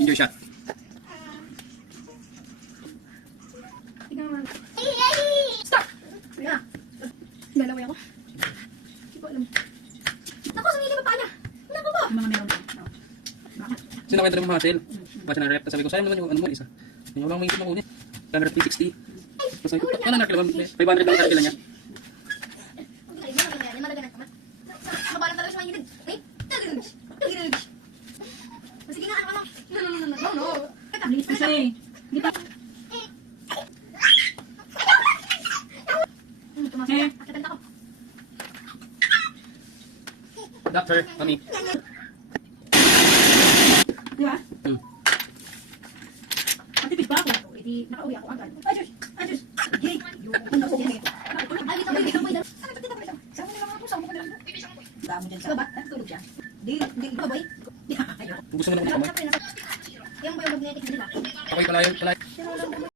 Enjoy siya. Stop! Wala. Lalaway ako. Hindi ko alam. Naku, sumili pa niya. Naku po. Yung mga meron. Kasi nakwento ng mga hassle. Ba't siya na-rep? Tapos sabi ko, sayang naman yung ano mo isa. Yung walang may isip na kunin. Camera 360. Tapos sabi ko, ano na kailan? 500 lang ang kailan niya. Mabalang talaga siya mahigid. Eh? Sige nga, ano? No. Linis na siya eh. Hindi pa. Tumasok. Akitanda ko. Doctor, mami. Di ba? Matipid pa ako. Edi, nakauwi ako agad. Ay, Diyos! Ay, Diyos! Yay! Yung ako. Ay, dito. Saan mo nilang ako? Saan mo ko nilang? Damo dyan sa... Baba, tulog siya. Di, baboy. Di, ayaw. Gusto mo na kamay? Yung ba yung magnetic nila? Okay, palayo.